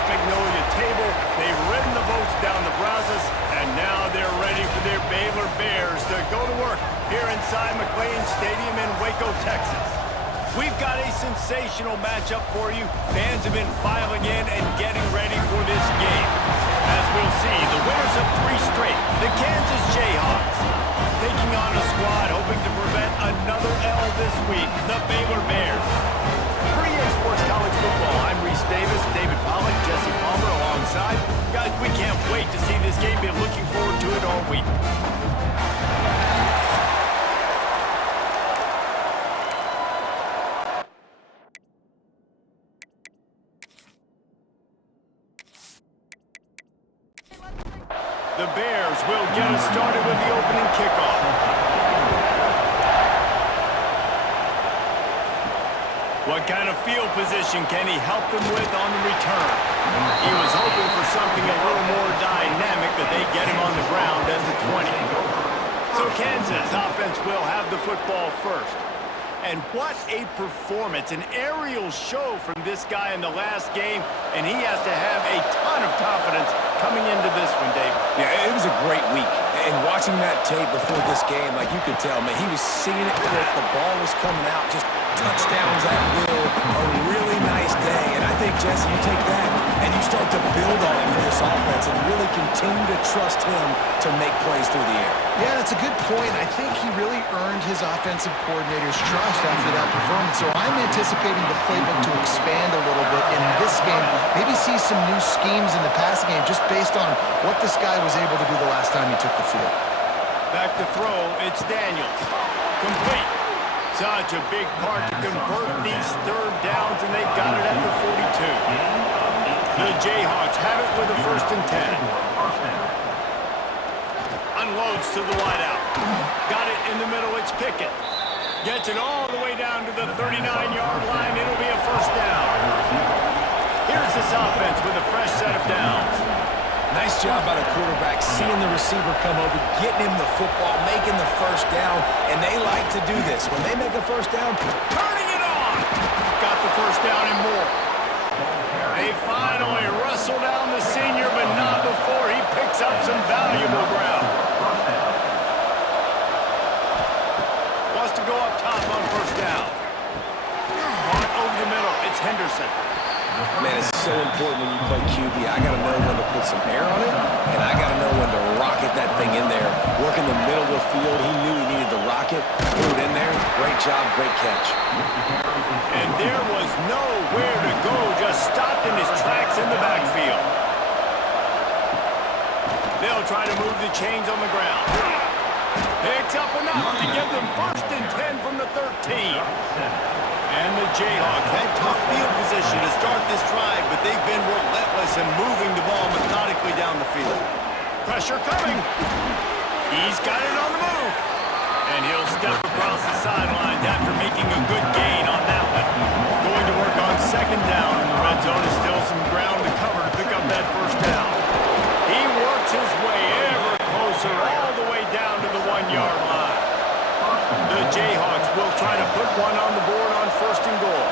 that Magnolia table. They've ridden the boats down the Brazos, and now they're ready for their Baylor Bears to go to work here inside McLean Stadium in Waco, Texas. We've got a sensational matchup for you. Fans have been filing in and getting ready for this game. As we'll see, the winners of 3 straight, the Kansas Jayhawks, taking on a squad hoping to prevent another L this week, the Baylor Bears. For EA Sports College Football, I'm Reese Davis, David Pollack, Jesse Palmer alongside. Guys, we can't wait to see this game. Been looking forward to it all week. The Bears will get us started with the opening kickoff. What kind of field position can he help them with on the return? He was hoping for something a little more dynamic, but they get him on the ground at the 20. So Kansas offense will have the football first. And what a performance, an aerial show from this guy in the last game, and he has to have a ton of confidence coming into this one, Dave. Yeah, it was a great week. And watching that tape before this game, like you could tell, man, he was seeing it quick. The ball was coming out, just touchdowns at will. A really nice day. And I think, Jesse, you take that and you start to build on it for this offense and really continue to trust him to make plays through the air. Yeah, that's a good point. I think he really earned his offensive coordinator's trust after that performance. So I'm anticipating the playbook to expand a little bit in this game. Maybe see some new schemes in the passing game just based on what this guy was able to do the last time he took the field. Back to throw, it's Daniels. Complete. Such a big part to convert these third downs, and they've got it at the 42. The Jayhawks have it with a 1st and 10. Unloads to the wideout. Got it in the middle, it's Pickett. Gets it all the way down to the 39-yard line. It'll be a 1st down. Here's this offense with a fresh set of downs. Nice job by the quarterback, seeing the receiver come over, getting him the football, making the 1st down, and they like to do this. When they make a 1st down, turning it on! Got the 1st down and more. They finally wrestle down the senior, but not before he picks up some valuable ground. Wants to go up top on 1st down. Caught over the middle, it's Henderson. Man, it's so important when you play QB. I got to know when to put some air on it, and I got to know when to rocket that thing in there. Work in the middle of the field. He knew he needed to rocket. Threw it in there. Great job, great catch. And there was nowhere to go. Just stopped in his tracks in the backfield. They'll try to move the chains on the ground. Picks up enough to give them 1st and 10 from the 13. And the Jayhawks had tough field position to start this drive, but they've been relentless in moving the ball methodically down the field. Pressure coming. He's got it on the move. And he'll step across the sidelines after making a good gain on that one. Going to work on 2nd down in the red zone. Is still some ground to cover to pick up that 1st down. He works his way ever closer all the way down to the 1-yard line. The Jayhawks will try to put one on the board on 1st and goal.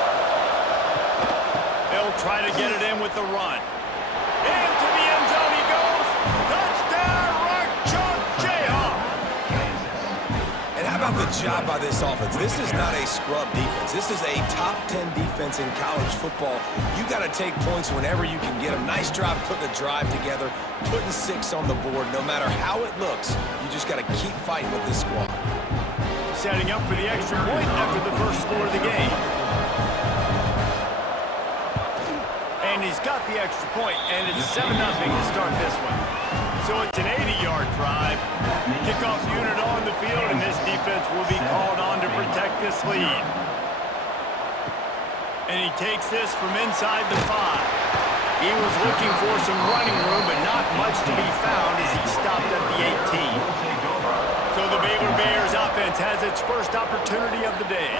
They'll try to get it in with the run. Into the end zone he goes. Touchdown, Rock Chalk Jayhawks. And how about the job by this offense? This is not a scrub defense. This is a top 10 defense in college football. You got to take points whenever you can get them. Nice job putting the drive together, putting 6 on the board. No matter how it looks, you just got to keep fighting with this squad. Setting up for the extra point after the 1st score of the game. And he's got the extra point, and it's 7-0 to start this one. So it's an 80-yard drive. Kickoff unit on the field, and this defense will be called on to protect this lead. And he takes this from inside the 5. He was looking for some running room, but not much to be found as he stopped at the 18. So the Baylor Bears offense has its first opportunity of the day.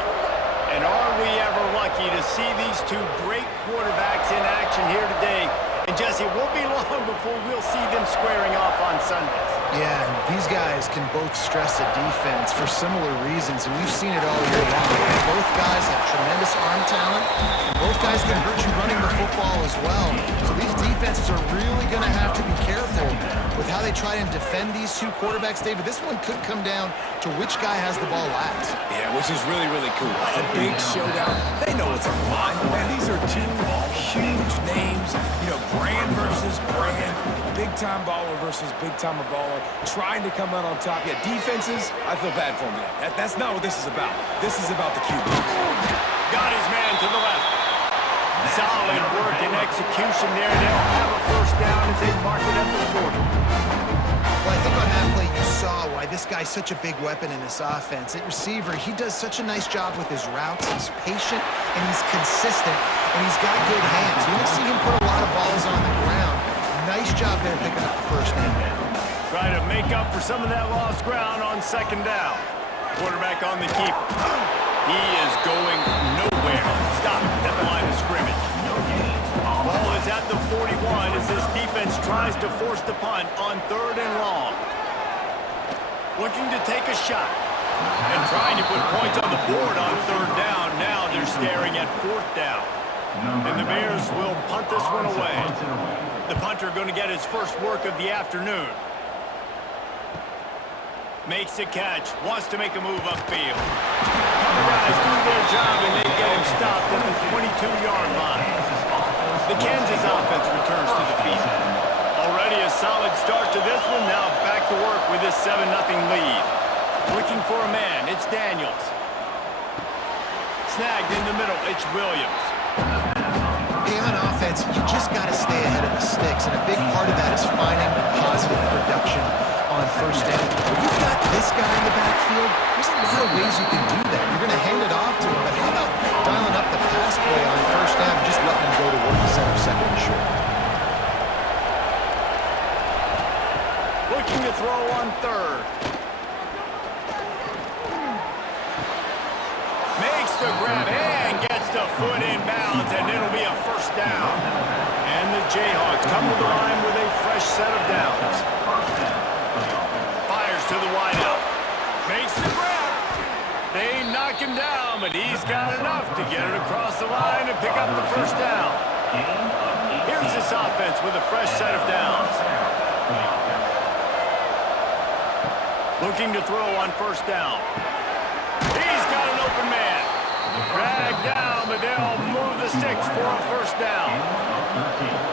And are we ever lucky to see these 2 great quarterbacks in action here today? And Jesse, it won't be long before we'll see them squaring off on Sundays. Yeah, these guys can both stress a defense for similar reasons, and we've seen it all year long. Both guys have tremendous arm talent, and both guys can hurt you running the football as well. So these defenses are really going to have to be careful with how they try and defend these two quarterbacks, David. This one could come down to which guy has the ball last. Yeah, which is really, really cool. A big showdown. They know what's on the line. Man, these are two huge names. You know, brand versus brand. Big-time baller versus big-time baller. Trying to come out on top. Yeah, defenses, I feel bad for them. That's not what this is about. This is about the QB. Got his man to the left. Solid work and execution there. They'll have a first down as they mark it at the 40. Well, I think on that play you saw why this guy's such a big weapon in this offense. At receiver, he does such a nice job with his routes. He's patient, and he's consistent, and he's got good hands. You don't see him put a lot of balls on the ground. Nice job there picking up the first down. Try to make up for some of that lost ground on second down. Quarterback on the keeper. He is going nowhere. Stop at the line of scrimmage. Ball is at the 41 as this defense tries to force the punt on 3rd and long. Looking to take a shot and trying to put points on the board on 3rd down. Now they're staring at 4th down. And the Bears will punt this one away. The punter going to get his first work of the afternoon. Makes the catch, wants to make a move upfield. Couple guys do their job and they get him stopped at the 22-yard line. The Kansas offense returns to the field. Already a solid start to this one, now back to work with this 7-0 lead. Looking for a man, it's Daniels. Snagged in the middle, it's Williams. Hey, on offense, you just got to stay ahead of the sticks, and a big part of that is finding positive production on first down. When you've got this guy in the backfield, there's a lot of ways you can do that. You're going to hand it off to him, but how about dialing up the pass play on first down and just letting him go to work to set up 2nd and short? Looking to throw on 3rd. Makes the grab and gets the foot in bounds, and it'll be a first down. And the Jayhawks come to the line with a fresh set of downs. Fires to the wideout. Makes the grab. They knock him down, but he's got enough to get it across the line and pick up the first down. Here's this offense with a fresh set of downs. Looking to throw on first down. He's got an open man. Dragged down, but they'll move the sticks for a first down.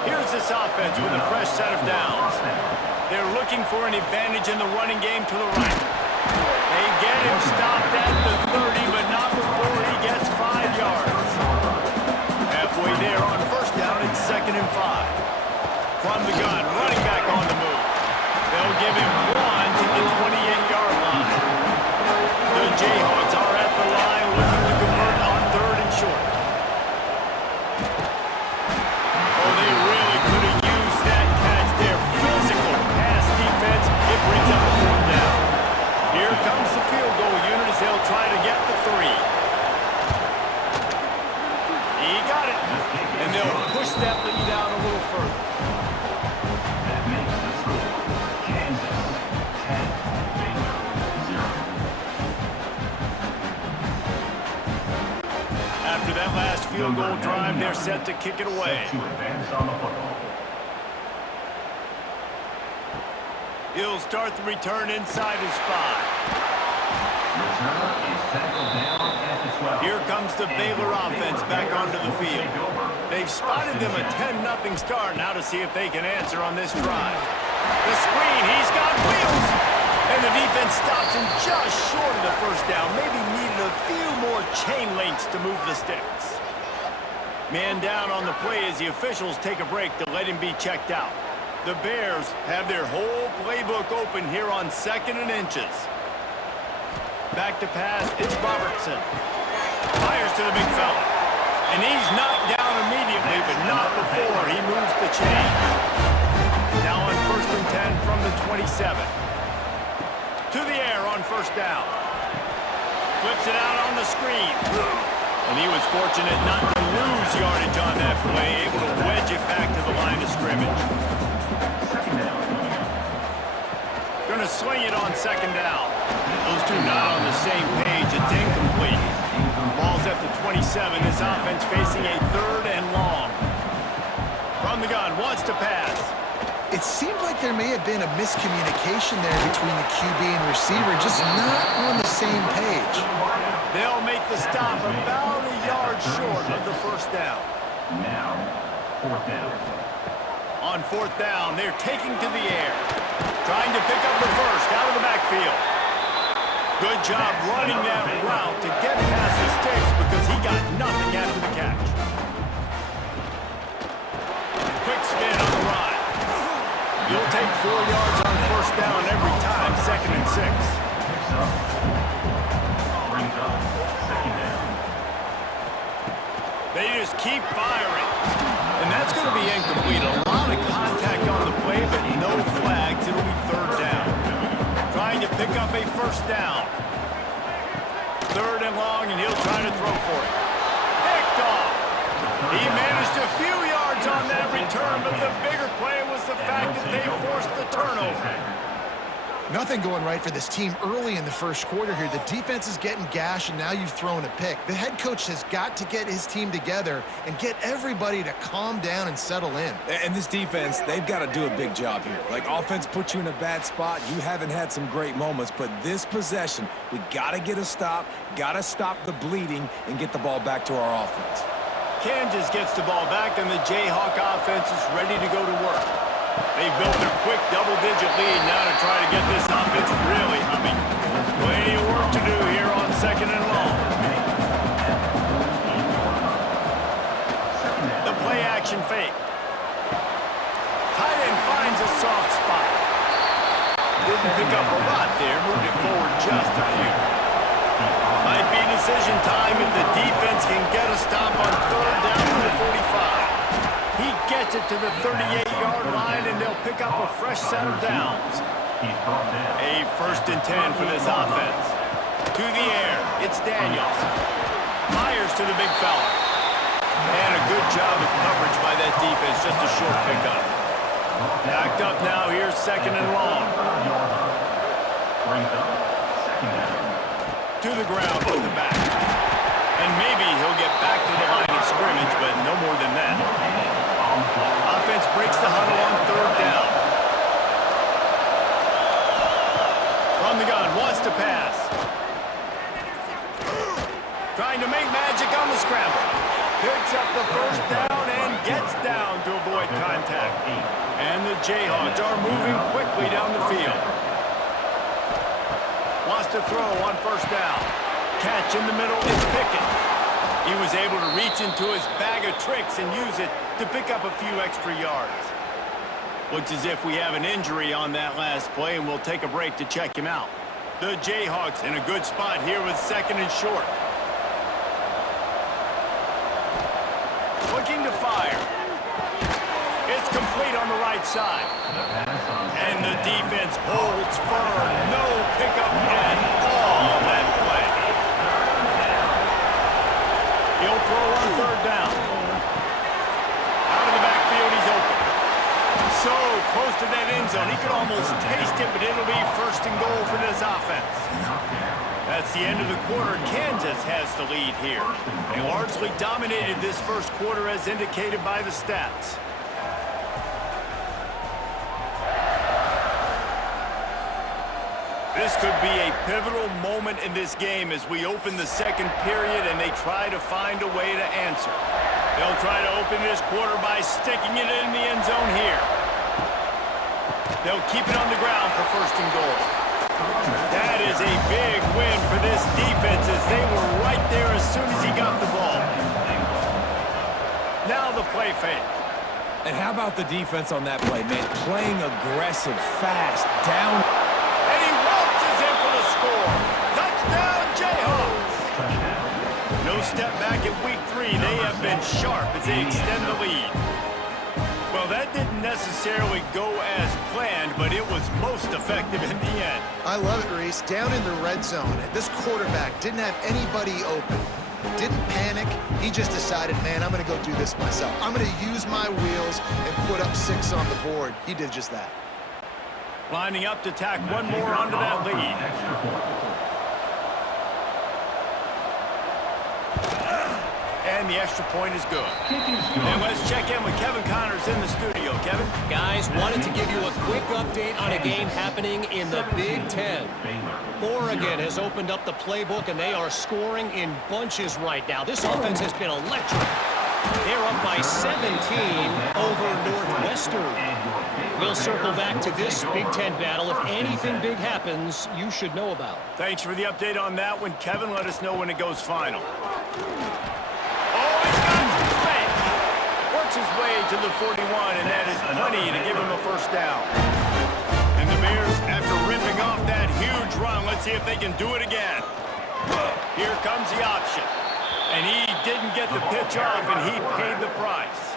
Here's this offense with a fresh set of downs. They're looking for an advantage in the running game to the right. They get him stopped at the 30, but not before he gets 5 yards. Halfway there on first down, it's 2nd and 5. From the gun, running back on the move. They'll give him 1 to the 28-yard line. The Jayhawks are at the line looking to convert on 3rd and short. Oh, they really could have used that catch there. Physical pass defense. It brings up a 4th down. Here comes the field goal unit as they'll try to get the 3. He got it. And they'll push that lead out a little further. After that last field goal drive, they're set to kick it away. He'll start the return inside his 5. Here comes the Baylor offense back onto the field. They've spotted them a 10-0 start now to see if they can answer on this drive. The screen, he's got wheels! And the defense stops him just short of the first down. Maybe needed a few more chain links to move the sticks. Man down on the play as the officials take a break to let him be checked out. The Bears have their whole playbook open here on 2nd and inches. Back to pass, it's Robertson. Fires to the big fella. And he's knocked down immediately, but not before he moves the chains. Now on 1st and 10 from the 27. To the air on first down. Flips it out on the screen. And he was fortunate not to lose yardage on that play, able to wedge it back to the line of scrimmage. going to swing it on second down. Those two not on the same page. It's incomplete. Ball's at the 27. This offense facing a 3rd and long. From the gun, wants to pass. It seemed like there may have been a miscommunication there between the QB and receiver, just not on the same page. They'll make the stop about a yard short of the first down. Now, 4th down. On 4th down, they're taking to the air. Trying to pick up the first out of the backfield. Good job running that route to get past the sticks because he got nothing after the catch. Quick spin on the run. You'll take 4 yards on 1st down every time, 2nd and 6. Picks up. Brings up 2nd down. They just keep firing. And that's going to be incomplete. A lot of contact on the play, but no flags. It'll be 3rd down. Trying to pick up a 1st down. 3rd and long, and he'll try to throw for it. Picked off. He managed a few yards on that return, but the bigger play was the fact that they forced the turnover. Nothing going right for this team early in the first quarter here. The defense is getting gashed, and now you've thrown a pick. The head coach has got to get his team together and get everybody to calm down and settle in. And this defense, they've got to do a big job here. Like, offense puts you in a bad spot. You haven't had some great moments, but this possession, we got to get a stop, got to stop the bleeding, and get the ball back to our offense. Kansas gets the ball back, and the Jayhawk offense is ready to go to work. They've built their quick double-digit lead now to try to get this offense really humming. Plenty of work to do here on 2nd and long. The play-action fake. Tight end finds a soft spot. Didn't pick up a lot there, moved it forward just a few. Might be decision time if the defense can get a stop on 3rd down to the 45. He gets it to the 38-yard line, and they'll pick up a fresh set of downs. A 1st and 10 for this offense. To the air, it's Daniels. Myers to the big fella. And a good job of coverage by that defense, just a short pickup. Backed up now, here's 2nd and long. To the ground with the back. And maybe he'll get back to the line of scrimmage, but no more than that. Offense breaks the huddle on 3rd down. From the gun, wants to pass. Trying to make magic on the scramble. Picks up the 1st down and gets down to avoid contact. And the Jayhawks are moving quickly down the field. Wants to throw on 1st down. Catch in the middle, it's Pickett. He was able to reach into his bag of tricks and use it to pick up a few extra yards. Looks as if we have an injury on that last play, and we'll take a break to check him out. The Jayhawks in a good spot here with 2nd and short. Looking to fire. It's complete on the right side. And the defense holds firm. No pickup at all on that play. He'll throw on 3rd down. Out of the backfield, he's open. So close to that end zone. He could almost taste it, but it'll be 1st and goal for this offense. That's the end of the quarter. Kansas has the lead here. They largely dominated this first quarter as indicated by the stats. This could be a pivotal moment in this game as we open the 2nd period and they try to find a way to answer. They'll try to open this quarter by sticking it in the end zone here. They'll keep it on the ground for 1st and goal. That is a big win for this defense as they were right there as soon as he got the ball. Now the play fake. And how about the defense on that play, man? Playing aggressive, fast, down. And he waltzes in for the score. Touchdown, Jayhawks. No step back in week 3. They have been sharp as they extend the lead. Well, that didn't necessarily go as planned, but it was most effective in the end. I love it, Reese. Down in the red zone, this quarterback didn't have anybody open. Didn't panic. He just decided, man, I'm going to go do this myself. I'm going to use my wheels and put up 6 on the board. He did just that. Lining up to tack one more onto that lead. Extra point. And the extra point is good. And let's check in with Kevin Connors in the studio. Kevin? Guys, wanted to give you a quick update on a game happening in the Big Ten. Oregon has opened up the playbook, and they are scoring in bunches right now. This offense has been electric. They're up by 17 over Northwestern. We'll circle back to this Big Ten battle. If anything big happens, you should know about. Thanks for the update on that one, Kevin. Let us know when it goes final. Works his way to the 41, and that is plenty to give him a first down. And the Bears, after ripping off that huge run, let's see if they can do it again. Here comes the option. And he didn't get the pitch off, and he paid the price.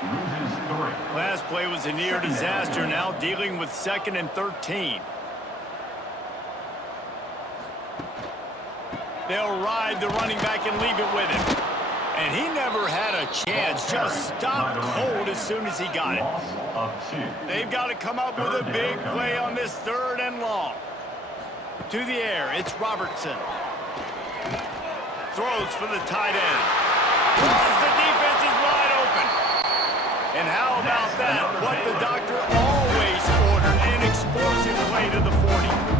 Last play was a near disaster, now dealing with 2nd and 13. They'll ride the running back and leave it with him. And he never had a chance, just stopped cold as soon as he got it. They've got to come up with a big play on this 3rd and long. To the air, it's Robertson. Throws for the tight end. The defense is wide open. And how about that? What the doctor always ordered, an explosive play to the 40.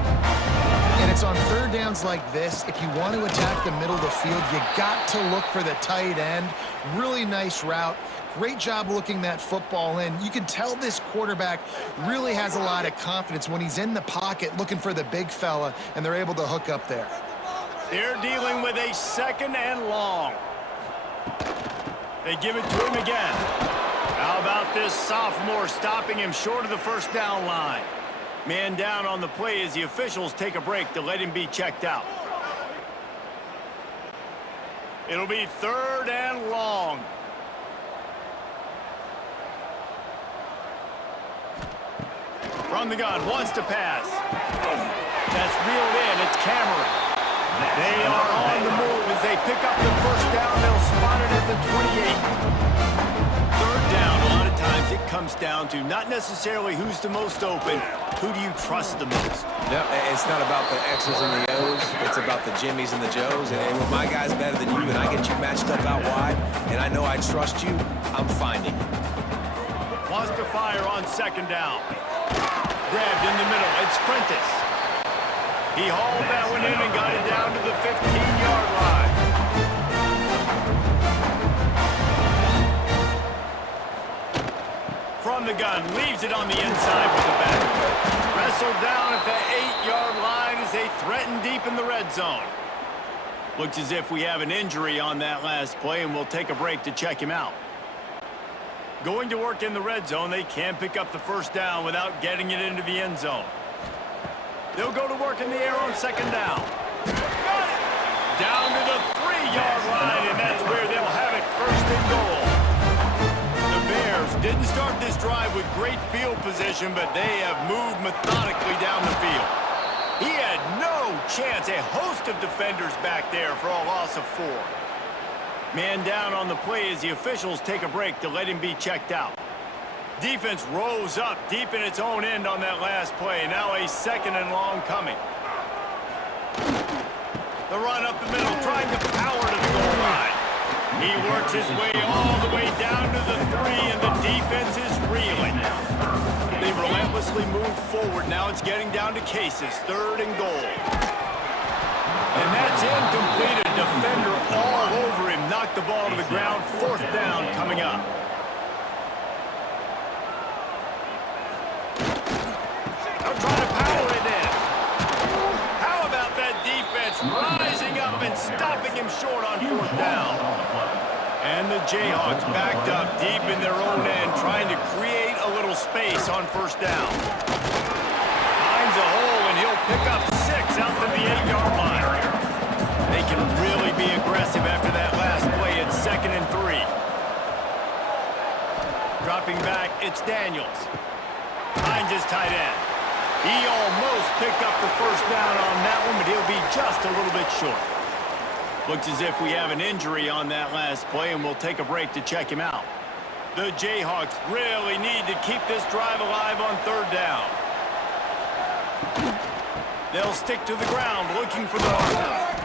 And it's on 3rd downs like this. If you want to attack the middle of the field, you got to look for the tight end. Really nice route. Great job looking that football in. You can tell this quarterback really has a lot of confidence when he's in the pocket looking for the big fella, and they're able to hook up there. They're dealing with a 2nd and long. They give it to him again. How about this sophomore stopping him short of the first down line? Man down on the play as the officials take a break to let him be checked out. It'll be 3rd and long. From the gun, wants to pass. That's reeled in, it's Cameron. They are on the move as they pick up the first down. They'll spot it at the 28. 3rd down, a lot of times it comes down to not necessarily who's the most open, who do you trust the most? No, it's not about the X's and the O's. It's about the Jimmies and the Joes. And when my guy's better than you and I get you matched up out wide, and I know I trust you, I'm finding you. Wants to fire on 2nd down. Grabbed in the middle. It's Prentice. He hauled that one in and got it down to the 15-yard line. From the gun, leaves it on the inside with the back. Wrestled down at the 8-yard line as they threaten deep in the red zone. Looks as if we have an injury on that last play, and we'll take a break to check him out. Going to work in the red zone, they can't pick up the first down without getting it into the end zone. They'll go to work in the air on 2nd down. Got it! Down to the 3-yard line, and that's where they'll have it, 1st and goal. The Bears didn't start this drive with great field position, but they have moved methodically down the field. He had no chance, a host of defenders back there for a loss of 4. Man down on the play as the officials take a break to let him be checked out. Defense rose up deep in its own end on that last play. Now a 2nd and long coming. The run up the middle, trying to power to the goal line. He works his way all the way down to the 3, and the defense is reeling. They relentlessly move forward. Now it's getting down to cases. 3rd and goal. And that's incomplete. A defender all over him. Knocked the ball to the ground. 4th down coming up. They'll try to power it in. How about that defense rising up and stopping him short on 4th down? And the Jayhawks backed up deep in their own end, trying to create a little space on 1st down. Finds a hole, and he'll pick up 6 out to the 8-yard line. They can really be aggressive after that last play. It's 2nd and 3. Dropping back, it's Daniels. Finds his tight end. He almost picked up the first down on that one, but he'll be just a little bit short. Looks as if we have an injury on that last play, and we'll take a break to check him out. The Jayhawks really need to keep this drive alive on 3rd down. They'll stick to the ground, looking for the mark.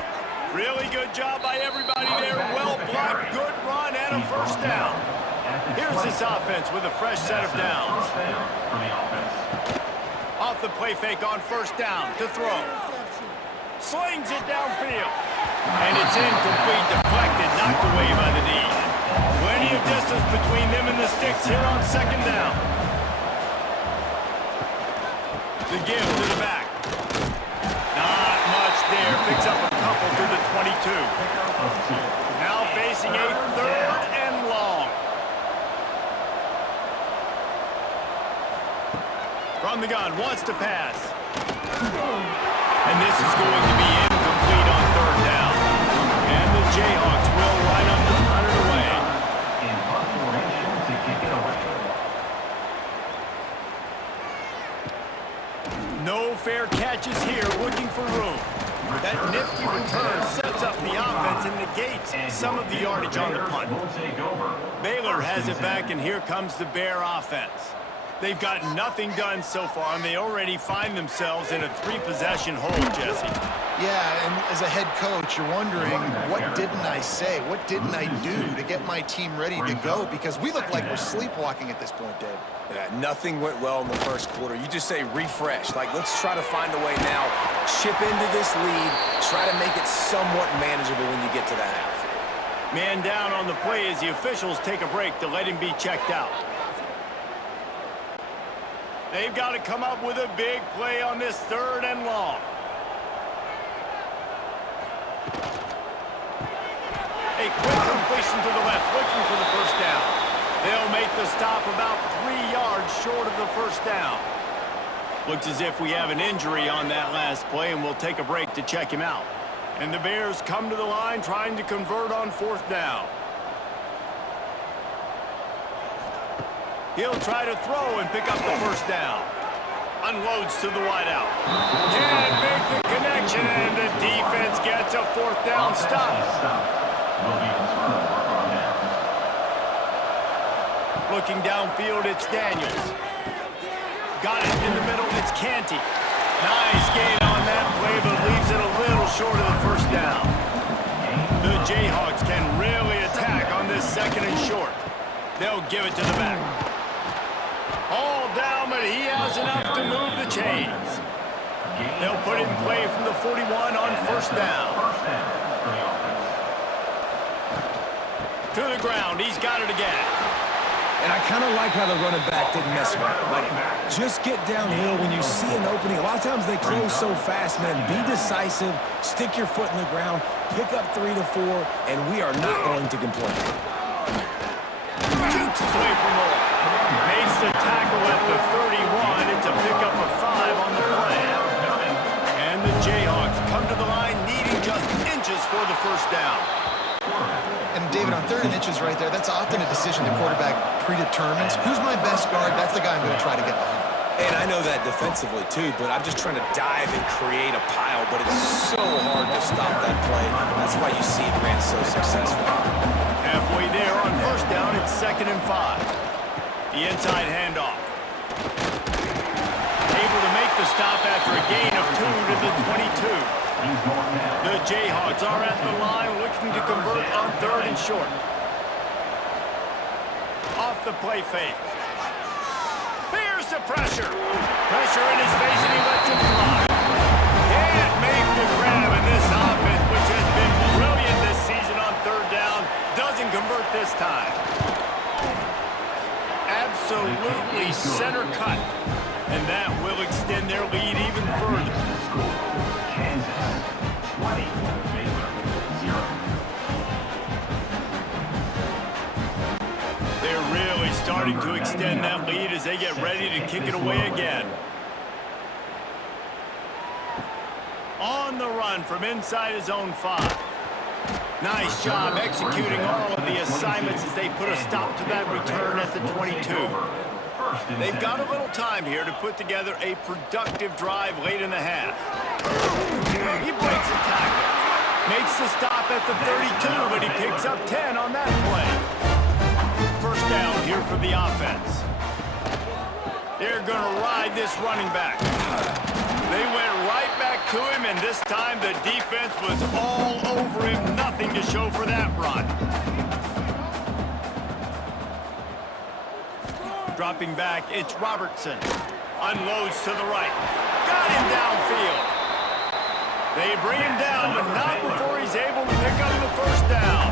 Really good job by everybody there. Well blocked, good run, and a first down. Here's this offense with a fresh set of downs. Off the play fake on first down to throw. Slings it downfield. And it's incomplete, deflected, knocked away by the D. Plenty of distance between them and the sticks here on second down. The give to the back. Not much there. Picks up a couple to the 22. Now facing a third and long. From the gun, wants to pass. And this is going to be incomplete on third down. And the Jayhawks will line up to punt it away. In punt formation to kick it away. No fair catches here, looking for room. That nifty return sets up the offense and negates some of the yardage on the punt. Baylor has it back, and here comes the Bear offense. They've got nothing done so far, and they already find themselves in a three-possession hole, Jesse. Yeah, and as a head coach, you're wondering, what didn't I say? What didn't I do to get my team ready to go? Because we look like we're sleepwalking at this point, Dave. Yeah, nothing went well in the first quarter. You just say refresh. Like, let's try to find a way now. Chip into this lead. Try to make it somewhat manageable when you get to the half. Man down on the play as the officials take a break to let him be checked out. They've got to come up with a big play on this third and long. A quick completion to the left, looking for the first down. They'll make the stop about 3 yards short of the first down. Looks as if we have an injury on that last play, and we'll take a break to check him out. And the Bears come to the line trying to convert on fourth down. He'll try to throw and pick up the first down. Unloads to the wideout. Can't make the connection, and the defense gets a fourth down stop. Looking downfield, it's Daniels. Got it in the middle, it's Canty. Nice gain on that play, but leaves it a little short of the first down. The Jayhawks can really attack on this second and short. They'll give it to the back. All down, but he has enough to move the chains. They'll put it in play from the 41 on first down. To the ground, he's got it again. And I kind of like how the running back didn't mess around. Like, just get downhill when you see an opening. A lot of times they close so fast, man. Be decisive, stick your foot in the ground, pick up 3 to 4, and we are not going to complain. Shoots his way for more. Makes the tackle at the 31. It's a pickup of 5 on the play. And the Jayhawks come to the line needing just inches for the first down. And David, on third and inches right there, that's often a decision the quarterback predetermines. Who's my best guard? That's the guy I'm going to try to get behind. And I know that defensively, too, but I'm just trying to dive and create a pile, but it's so hard to stop that play. That's why you see it ran so successful. Halfway there on first down, it's 2nd and 5. The inside handoff. Able to make the stop after a gain of 2 to the 22. The Jayhawks are at the line looking to convert on third and short. Off the play fake. Here's the pressure. Pressure in his face, and he lets him fly. Can't make the grab, and this offense, which has been brilliant this season on third down, doesn't convert this time. Absolutely center cut, and that will extend their lead even further. They're really starting to extend that lead as they get ready to kick it away again. On the run from inside his own 5. Nice job executing all of the assignments as they put a stop to that return at the 22. They've got a little time here to put together a productive drive late in the half. He breaks a tackle. Makes the stop at the 32, but he picks up 10 on that play. First down here for the offense. They're going to ride this running back. They went right back to him, and this time the defense was all over him. Nothing to show for that run. Dropping back, it's Robertson. Unloads to the right. Got him downfield. They bring him down, but not before he's able to pick up the first down.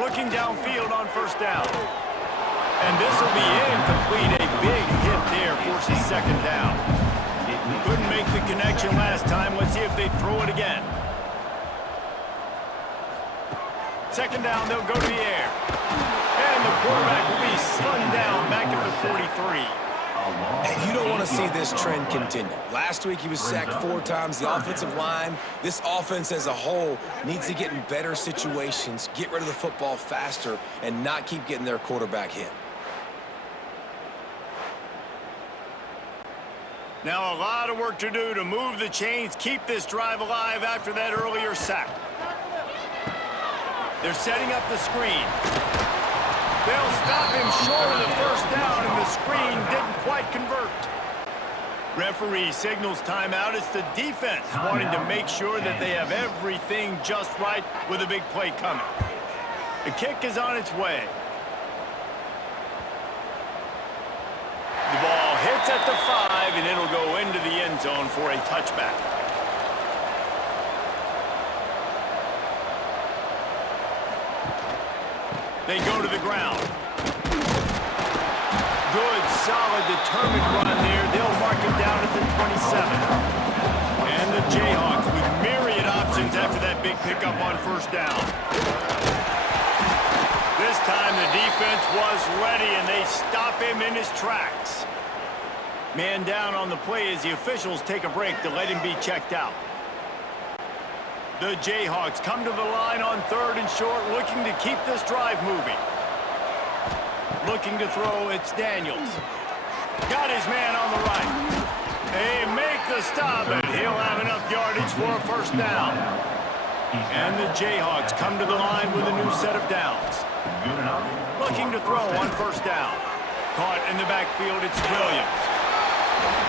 Looking downfield on first down. And this will be incomplete. A big hit there forces second down. Couldn't make the connection last time. Let's see if they throw it again. Second down, they'll go to the air. And the quarterback will be slung down back at the 43. And you don't want to see this trend continue. Last week he was sacked 4 times. The offensive line, this offense as a whole, needs to get in better situations, get rid of the football faster, and not keep getting their quarterback hit. Now a lot of work to do to move the chains, keep this drive alive after that earlier sack. They're setting up the screen. They'll stop him short of the first down, and the screen didn't quite convert. Referee signals timeout. It's the defense wanting to make sure that they have everything just right with a big play coming. The kick is on its way. The ball hits at the 5, and it'll go into the end zone for a touchback. They go to the ground. Good, solid, determined run there. They'll mark it down at the 27. And the Jayhawks with myriad options after that big pickup on first down. This time the defense was ready, and they stop him in his tracks. Man down on the play as the officials take a break to let him be checked out. The Jayhawks come to the line on 3rd and short, looking to keep this drive moving. Looking to throw, it's Daniels. Got his man on the right. They make the stop, and he'll have enough yardage for a first down. And the Jayhawks come to the line with a new set of downs. Looking to throw on first down. Caught in the backfield, it's Williams.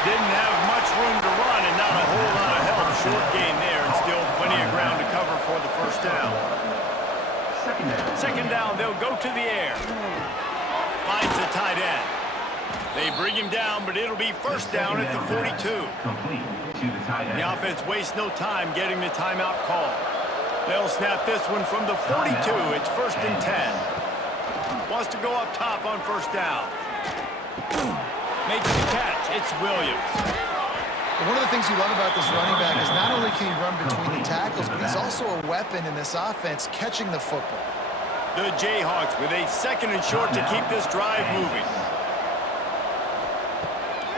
Didn't have much room to run and not a whole lot of help. Short gain there, and still plenty of ground to cover for the first down. Second down, they'll go to the air. Finds the tight end. They bring him down, but it'll be first down at the 42. The offense wastes no time getting the timeout call. They'll snap this one from the 42. It's 1st and 10. Wants to go up top on first down. Makes the catch. It's Williams. One of the things you love about this running back is not only can he run between the tackles, but he's also a weapon in this offense catching the football. The Jayhawks with a 2nd and short to keep this drive moving.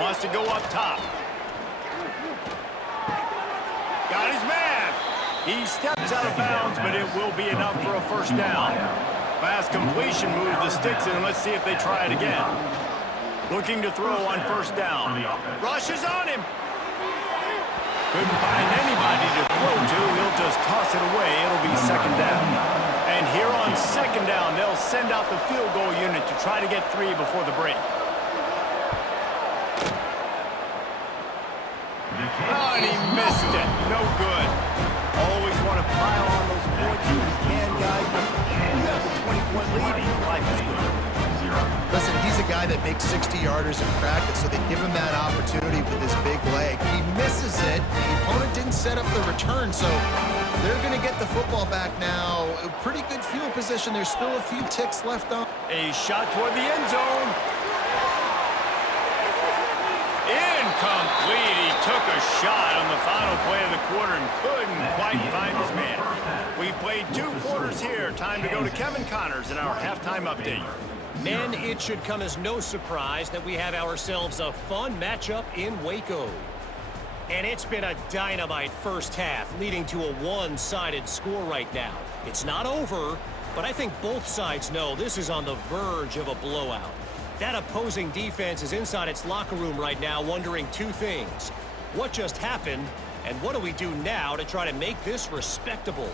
Wants to go up top. Got his man. He steps out of bounds, but it will be enough for a first down. Fast completion move the sticks in. Let's see if they try it again. Looking to throw on first down. Rushes on him. Couldn't find anybody to throw to. He'll just toss it away. It'll be second down. And here on second down, they'll send out the field goal unit to try to get 3 before the break. Oh, and he missed it. No good. Always want to pile on those points if you can, guys, but you have a 20-point lead. Life is good. Listen, he's a guy that makes 60-yarders in practice, so they give him that opportunity with his big leg. He misses it. The opponent didn't set up the return, so they're going to get the football back now. A pretty good field position. There's still a few ticks left on. A shot toward the end zone. Incomplete. He took a shot on the final play of the quarter and couldn't quite find his man. We've played 2 quarters here. Time to go to Kevin Connors in our halftime update. And it should come as no surprise that we have ourselves a fun matchup in Waco. And it's been a dynamite first half, leading to a one-sided score right now. It's not over, but I think both sides know this is on the verge of a blowout. That opposing defense is inside its locker room right now wondering 2 things. What just happened, and what do we do now to try to make this respectable?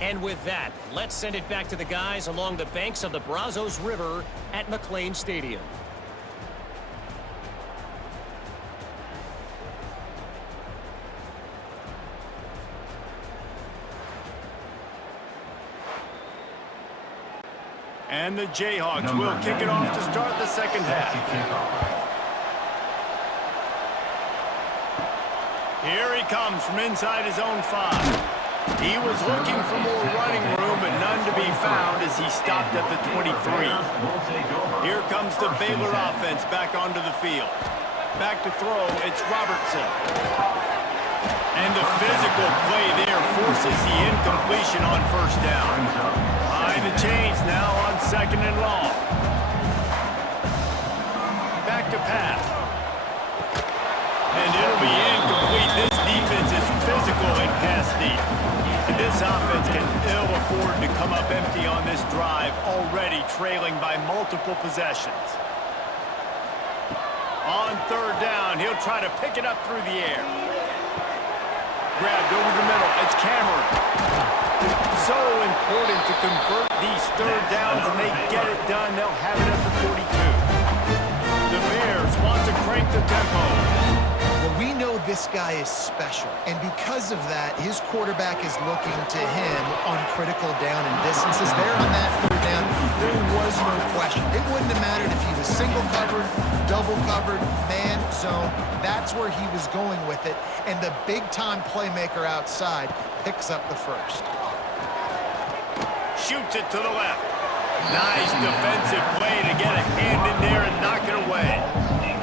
And with that, let's send it back to the guys along the banks of the Brazos River at McLean Stadium. And the Jayhawks will kick it off to start the second half. Here he comes from inside his own 5. He was looking for more running room, but none to be found as he stopped at the 23. Here comes the Baylor offense back onto the field. Back to throw, it's Robertson. And the physical play there forces the incompletion on first down. Behind the chains now on 2nd and long. Back to pass. And it'll be incomplete. This defense is physical and pass deep. And this offense can ill afford to come up empty on this drive, already trailing by multiple possessions. On 3rd down, he'll try to pick it up through the air. Grabbed over the middle. It's Cameron. So important to convert these 3rd downs, and they get it done. They'll have it at the 42. The Bears want to crank the tempo. Well, we know this guy is special, and because of that, his quarterback is looking to him on critical down and distances. There on that 3rd down, there was no question. It wouldn't have mattered if he was single covered, double covered, man zone. That's where he was going with it, and the big-time playmaker outside picks up the first. Shoots it to the left. Nice defensive play to get a hand in there and knock it away.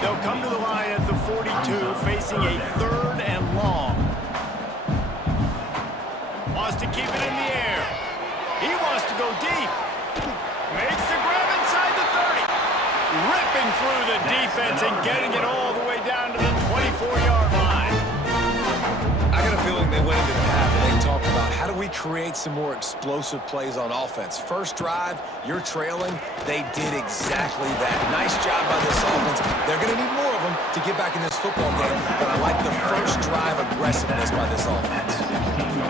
They'll come to the line at the 42, facing a 3rd and long. Wants to keep it in the air. He wants to go deep. Makes the grab inside the 30. Ripping through the defense and getting it all the way down to the 24-yard line. I got a feeling they went into the half and they talked about how do we create some more explosive plays on offense. First drive, you're trailing. They did exactly that. Nice job by this offense. They're going to need more of them to get back in this football game, but I like the first drive aggressiveness by this offense.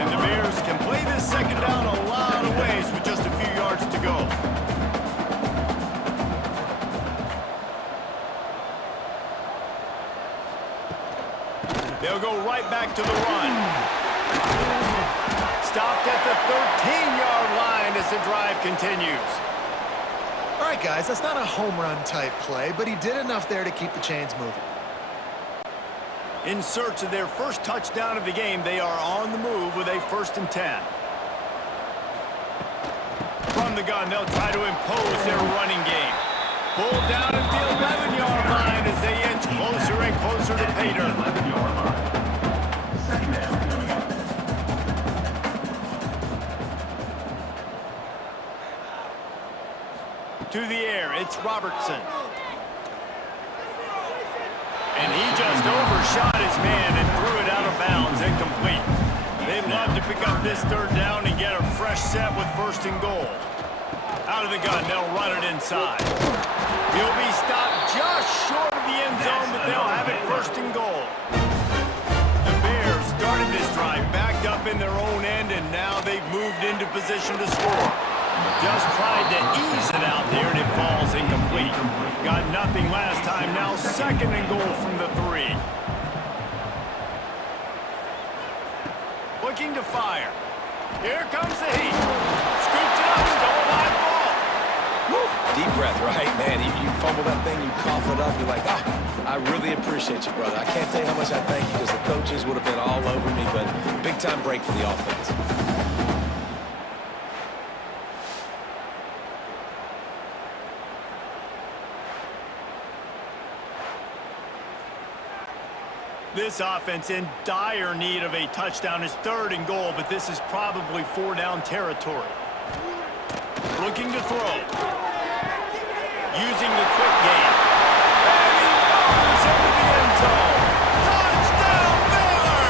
And the Bears can play this 2nd down a lot of ways with just a few yards to go. They'll go right back to the run. Stopped at the 13-yard line as the drive continues. All right, guys, that's not a home run type play, but he did enough there to keep the chains moving. In search of their first touchdown of the game, they are on the move with a 1st and 10. From the gun, they'll try to impose their running game. Pulled down at the 11-yard line as they inch closer and closer to pay dirt. To the air, it's Robertson. And he just overshot his man and threw it out of bounds, incomplete. They'd love to pick up this 3rd down and get a fresh set with 1st and goal. Out of the gun, they'll run it inside. He'll be stopped just short of the end zone, but they'll have it 1st and goal. The Bears started this drive backed up in their own end, and now they've moved into position to score. Just tried to ease it out there, and it falls incomplete. Got nothing last time, now 2nd and goal from the 3. Looking to fire. Here comes the heat. Scoops it up, still a live ball. Woo. Deep breath, right? Man, you fumble that thing, you cough it up, you're like, I really appreciate you, brother. I can't tell you how much I thank you because the coaches would have been all over me, but big-time break for the offense. This offense in dire need of a touchdown is 3rd and goal, but this is probably 4-down territory. Looking to throw. Using the quick game. And he fires into the end zone. Touchdown, Baylor!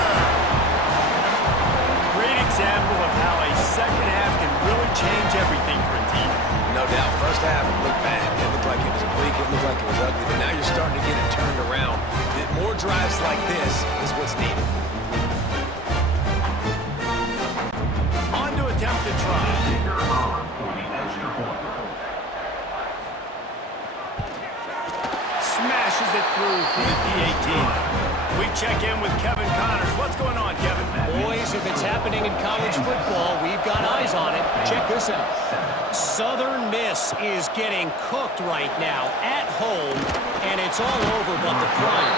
Great example of how a 2nd half can really change everything for a team. No doubt. First half, it looked bad. It looked like it was bleak. It looked like it was ugly. But now you're starting to get it turned around. More drives like this is what's needed. On to attempt the through for the DA team. We check in with Kevin Connors. What's going on, Kevin? Boys, if it's happening in college football, we've got eyes on it. Check this out. Southern Miss is getting cooked right now at home, and it's all over but the pride.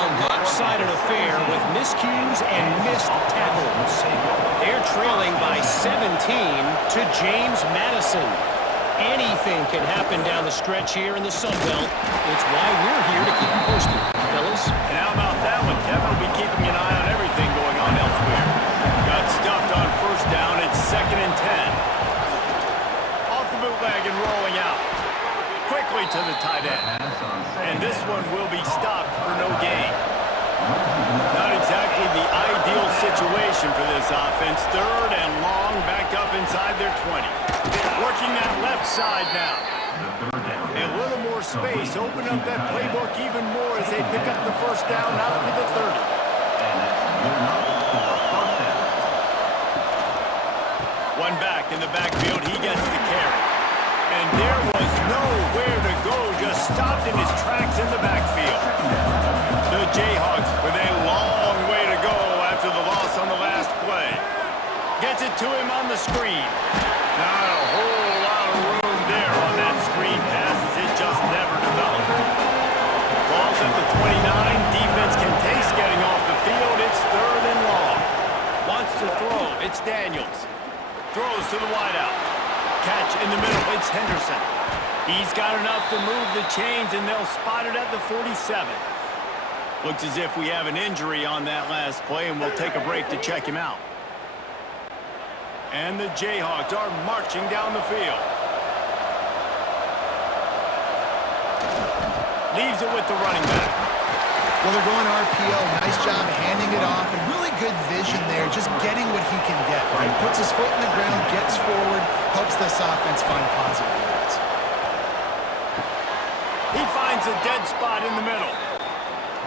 A lopsided affair with miscues and missed tackles. They're trailing by 17 to James Madison. Anything can happen down the stretch here in the Sun Belt. It's why we're here to keep you posted, fellas. And how about that one? Kevin will be keeping an eye on everything going on elsewhere. Got stuffed on first down. It's 2nd and 10. Off the bootleg and rolling out. Quickly to the tight end. And this one will be stopped for no gain. Not exactly the ideal situation for this offense. 3rd and long, back up inside their 20. Working that left side now. A little more space. Open up that playbook even more as they pick up the first down out to the 30. One back in the backfield. He gets the carry. And there was nowhere to go. Just stopped in his tracks in the backfield. The Jayhawks with a long way to go after the loss on the last play. Gets it to him on the screen. Not a whole lot of room there on that screen pass as it just never developed. Ball's at the 29. Defense can taste getting off the field. It's 3rd and long. Wants to throw. It's Daniels. Throws to the wideout. Catch in the middle. It's Henderson. He's got enough to move the chains, and they'll spot it at the 47. Looks as if we have an injury on that last play, and we'll take a break to check him out. And the Jayhawks are marching down the field. Leaves it with the running back. Well, they're going RPO. Nice job handing it off. And really good vision there, just getting what he can get, right? Puts his foot in the ground, gets forward, helps this offense find positive yards. He finds a dead spot in the middle.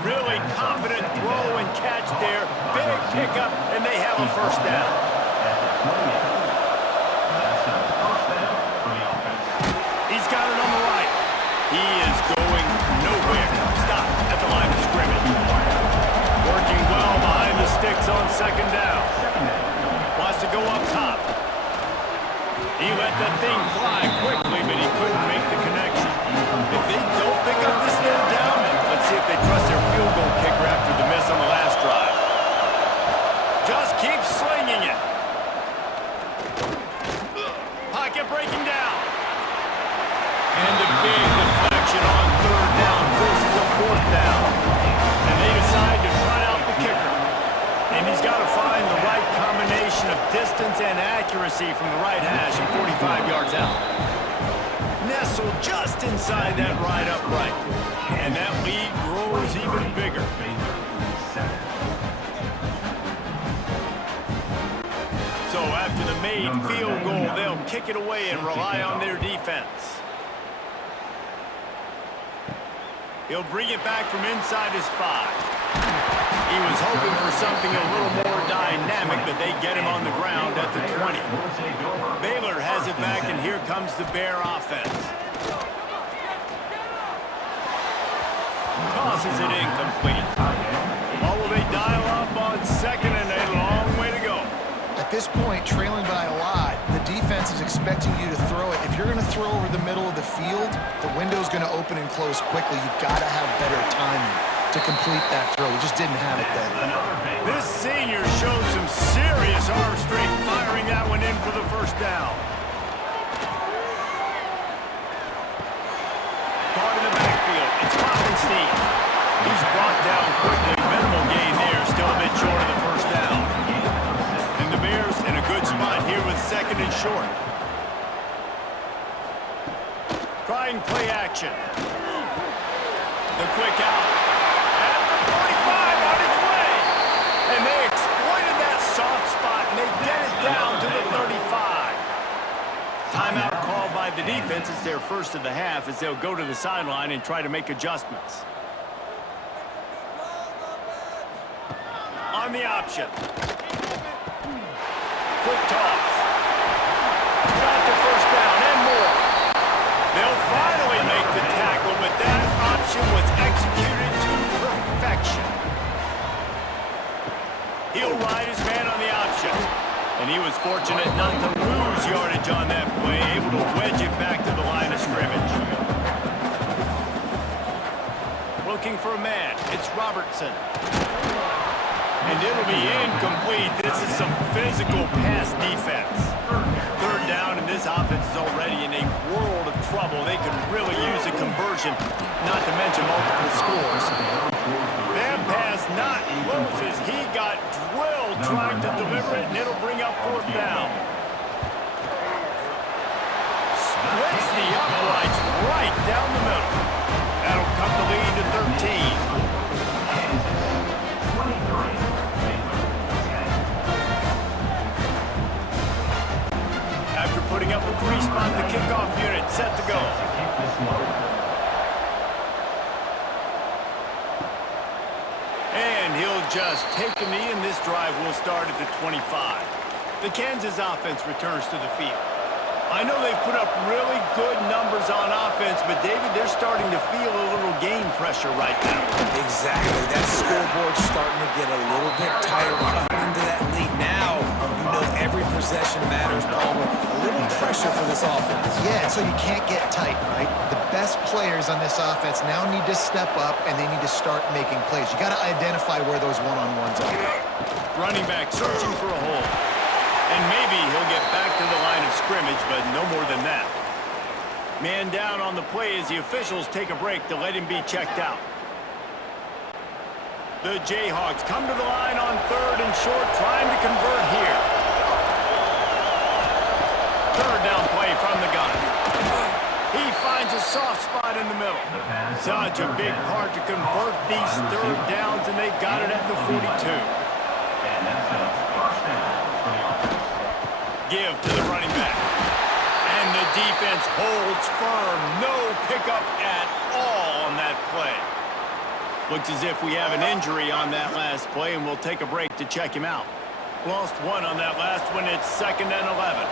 Really confident throw and catch there. Big pickup, and they have a first down. He's got it on the right. He is going nowhere. Stop at the line of scrimmage. Working well behind the sticks on 2nd down. Wants to go up top. He let that thing fly quickly, but he couldn't make the connection. If they don't pick up this 3rd down, let's see if they trust their field goal kicker after the miss on the last drive. Just keep slinging it. Pocket breaking down. And a big deflection on 3rd down versus a 4th down. And they decide to try out the kicker. And he's got to find the right combination of distance and accuracy from the right hash and 45 yards out. Nestled just inside that right upright. And that lead grows even bigger. So after the made field goal, they'll kick it away and rely on their defense. He'll bring it back from inside his 5. He was hoping for something a little more dynamic, but they get him on the ground at the 20. Baylor has it back, and here comes the Bear offense. Tosses it incomplete. Or will they dial up on 2nd and a long way to go? At this point, trailing by a lot, the defense is expecting you to throw it. If you're going to throw over the middle of the field, the window's going to open and close quickly. You've got to have better timing to complete that throw. We just didn't have it then. This senior shows some serious arm strength, firing that one in for the first down. Caught in the backfield. It's Klopfenstein. He's brought down quickly. Minimal gain there, still a bit short of the first down. And the Bears in a good spot here with 2nd and short. Trying play action. The quick out. At the 45 on its way. And they exploited that soft spot, and they get it down to the 35. Timeout called by the defense. It's their first of the half as they'll go to the sideline and try to make adjustments. On the option. Quick toss. Got the first down and more. They'll finally make the tackle, but that option was executed He'll ride his man on the option. And he was fortunate not to lose yardage on that play, able to wedge it back to the line of scrimmage. Looking for a man. It's Robertson. And it'll be incomplete. This is some physical pass defense. Third down, and this offense is already in a world of trouble. They could really use a conversion, not to mention multiple scores. That pass not closes. He got drilled trying to deliver it, and it'll bring up fourth down. Splits the uprights right down the middle. That'll cut the lead to 13. After putting up a three-spot, the kickoff unit set to go. And he'll just take the knee, and this drive will start at the 25. The Kansas offense returns to the field. I know they've put up really good numbers on offense, but, David, they're starting to feel a little game pressure right now. Exactly. That scoreboard's starting to get a little bit tired coming into that lead. Now, you know every possession matters, Palmer. A little pressure for this offense. Yeah, so you can't get tight, right? The best players on this offense now need to step up, and they need to start making plays. You got to identify where those one-on-ones are. Running back searching for a hole. And maybe he'll get back to the line of scrimmage, but no more than that. Man down on the play as the officials take a break to let him be checked out. The Jayhawks come to the line on third and short, trying to convert here. Third down play from the gun. He finds a soft spot in the middle. Such a big part to convert these third downs, and they've got it at the 42. And that's a first down for the offense. Give to the running back. And the defense holds firm. No pickup at all on that play. Looks as if we have an injury on that last play, and we'll take a break to check him out. Lost one on that last one. It's 2nd and 11.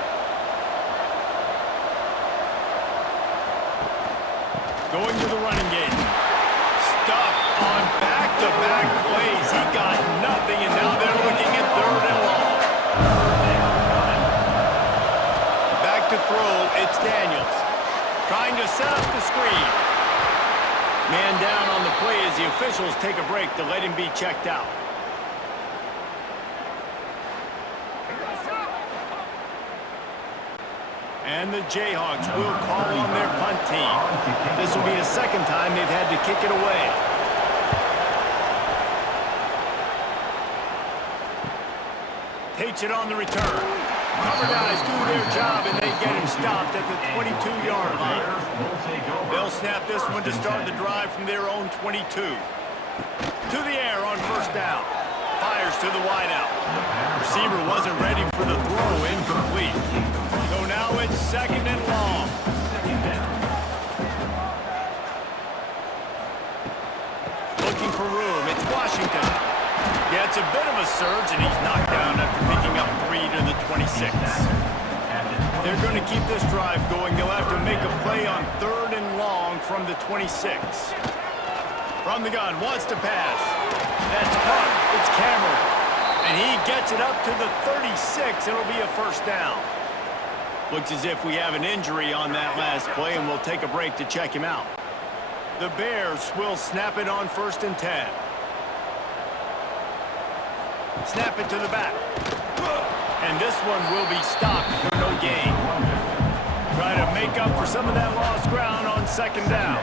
Going to the running game. Stuffed on back-to-back plays. He got nothing, and now they're looking at third and long. Back to throw, it's Daniels. Trying to set up the screen. Man down on the play as the officials take a break to let him be checked out. And the Jayhawks will call on their punt team. This will be the second time they've had to kick it away. Takes it on the return. Cover guys do their job, and they get him stopped at the 22-yard line. They'll snap this one to start the drive from their own 22. To the air on first down. Fires to the wideout. Receiver wasn't ready for the throw, incomplete. So now it's 2nd and long. Looking for room. It's Washington. Gets a bit of a surge, and he's knocked down after picking up 3 to the 26. They're going to keep this drive going. They'll have to make a play on 3rd and long from the 26. From the gun, wants to pass. That's caught. It's Cameron. And he gets it up to the 36. It'll be a first down. Looks as if we have an injury on that last play, and we'll take a break to check him out. The Bears will snap it on 1st and 10. Snap it to the back. And this one will be stopped for no gain. Try to make up for some of that lost ground on 2nd down.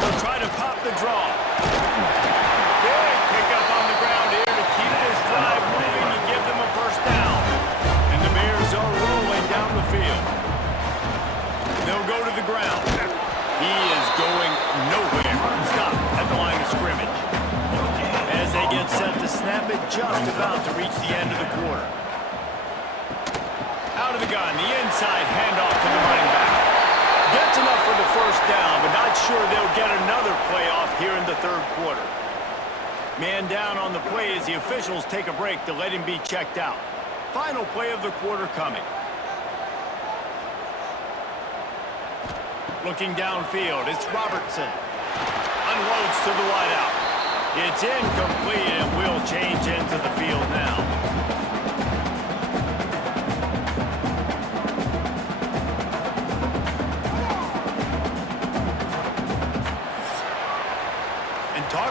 They'll try to pop the draw. Big pickup on the ground here to keep this drive moving and give them a first down. And the Bears are rolling down the field. They'll go to the ground. He is going nowhere. Stop at the line of scrimmage. As they get set to snap it, just about to reach the end of the quarter. Out of the gun, the inside handoff to the running back. Gets enough for the first down, but not sure they'll get another play off here in the 3rd quarter. Man down on the play as the officials take a break to let him be checked out. Final play of the quarter coming. Looking downfield, it's Robertson. Unloads to the wideout. It's incomplete and will